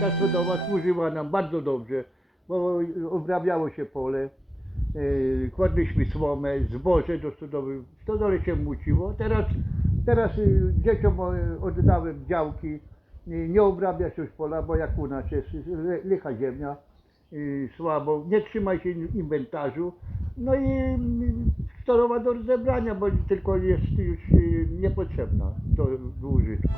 ta stodoła służyła nam bardzo dobrze, bo obrabiało się pole, kładliśmy słomę, zboże do stodoły, w stodole się muciło. Teraz dzieciom oddałem działki, nie obrabia się już pola, bo jak u nas jest licha ziemia, słabo, nie trzyma się inwentarzu, no i stodoła do rozebrania, bo tylko jest już niepotrzebna do użytku.